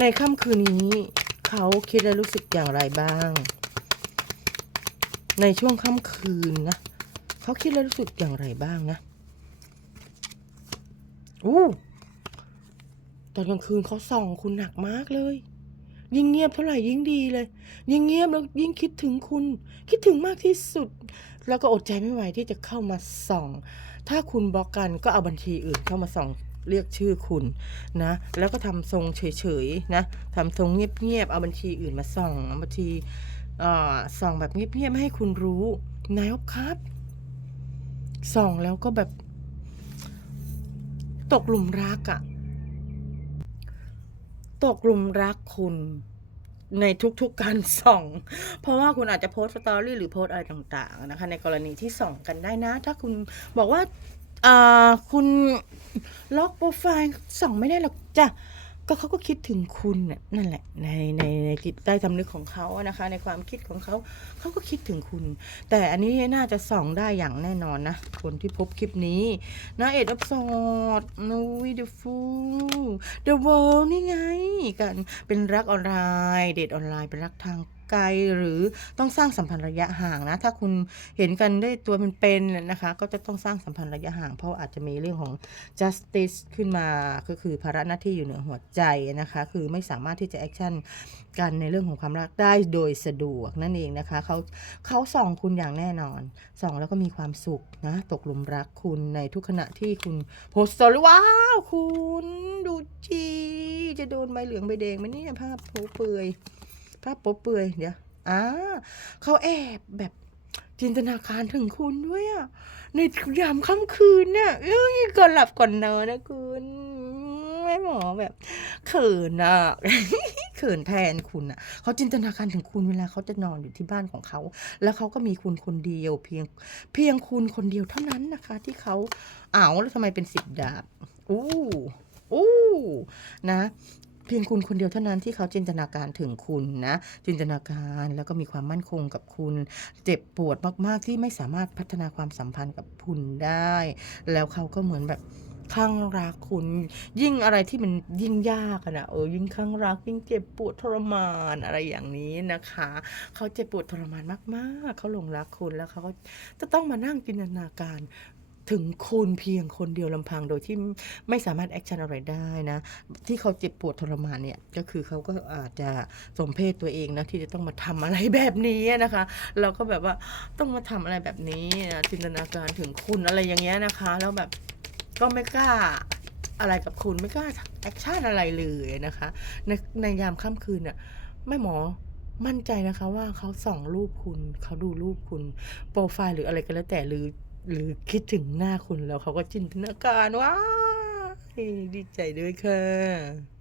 ในค่ำคืนนี้ เขาคิดและรู้สึกอย่างไรบ้าง ในช่วงค่ำคืนนะ เขาคิดและรู้สึกอย่างไรบ้างนะอู้ตอนกลางคืนเขาส่องคุณหนักมากเลย ยิ่งเงียบเท่าไหร่ยิ่งดีเลย ยิ่งเงียบแล้วยิ่งคิดถึงคุณ คิดถึงมากที่สุด แล้วก็อดใจไม่ไหวที่จะเข้ามาส่อง ถ้าคุณบล็อกกันก็เอาบัญชีอื่นเข้ามาส่อง เรียกชื่อคุณนะ แล้วก็ทำทรงเฉยๆนะทำทรงเงียบๆเอาบัญชีอื่นมาส่องเอาบัญชีอ่อส่องแบบเงียบๆไม่ให้คุณรู้นายกครับส่องแล้วก็แบบ ตกหลุมรักอะตกหลุมรักคุณในทุกๆการส่อง เพราะว่าคุณอาจจะโพสต์สตอรี่หรือโพสต์อะไรต่าง ๆ นะคะ ในกรณีที่ส่องกันได้นะ ถ้าคุณบอกว่า อ่าคุณล็อกโปรไฟล์ส่องไม่ได้หรอกจ้ะก็เขาก็คิดถึงคุณนั่นแหละในในในจิตใต้สำนึกของเขานะคะ ในความคิดของเขาเขาก็คิดถึงคุณ แต่อันนี้น่าจะส่องได้อย่างแน่นอนนะ คนที่พบคลิปนี้นะเอ็ดอัพสอดนูวิดฟูเดอะเวิลด์นี่ไงกันเป็นรักออนไลน์ เดทออนไลน์เป็นรักทาง ไกลหรือต้องสร้างสัมพันธ์ระยะห่างนะ ถ้าคุณเห็นกันได้ตัวเป็นๆนะคะ ก็จะต้องสร้างสัมพันธ์ระยะห่าง เพราะอาจจะมีเรื่องของ justice ขึ้นมาก็คือภาระหน้าที่อยู่เหนือหัวใจนะคะ คือไม่สามารถที่จะแอคชั่นกันในเรื่องของความรักได้โดยสะดวกนั่นเองนะคะเขาเขาส่องคุณอย่างแน่นอนส่องแล้วก็มีความสุขนะ ตกหลุมรักคุณในทุกขณะที่คุณโพสต์สว้าวคุณดูจีจะโดนใบเหลืองใบแดงไหมเนี่ยภาพโป๊เปลือย ภาพโป๊เปลือยเดี๋ยวอ่าเขาแอบแบบจินตนาการถึงคุณด้วยอะในยามค่ำคืนเนี่ยเอ้ยก่อนหลับก่อนนอนนะคุณแม่หมอแบบเขินอะเขินแทนคุณอะเขาจินตนาการถึงคุณเวลาเขาจะนอนอยู่ที่บ้านของเขา แล้วเขาก็มีคุณคนเดียว เพียงเพียงคุณคนเดียวเท่านั้นนะคะ ที่เขาอ้าวแล้วทำไมเป็นสิบดาบอู้อู้นะ พียงคุณคนเดียวเท่านั้นที่เขาจินตนาการถึงคุณนะ จินตนาการแล้วก็มีความมั่นคงกับคุณ เจ็บปวดมากๆที่ไม่สามารถพัฒนาความสัมพันธ์กับคุณได้ แล้วเขาก็เหมือนแบบข้างรักคุณ ยิ่งอะไรที่มันยิ่งยากอะนะเออยิ่งข้างรัก ยิ่งเจ็บปวดทรมานอะไรอย่างนี้นะคะ เขาเจ็บปวดทรมานมากๆ เขาหลงรักคุณแล้วเขาก็จะต้องมานั่งจินตนาการ ถึงคุณเพียงคนเดียวลำพังโดยที่ไม่สามารถแอคชั่นอะไรได้นะ ที่เขาเจ็บปวดทรมานเนี่ย ก็คือเขาก็อาจจะสมเพศตัวเองนะที่จะต้องมาทำอะไรแบบนี้นะคะ เราก็แบบว่าต้องมาทำอะไรแบบนี้นะจินตนาการถึงคุณอะไรอย่างเงี้ยนะคะ แล้วแบบก็ไม่กล้าอะไรกับคุณไม่กล้าแอคชั่นอะไรเลยนะคะ ในในยามค่ำคืนน่ะแม่หมอมั่นใจนะคะว่าเขาส่องรูปคุณเขาดูรูปคุณโปรไฟล์หรืออะไรก็แล้วแต่หรือ หรือคิดถึงหน้าคุณแล้วเขาก็จินตนาการว่าดีใจด้วยค่ะ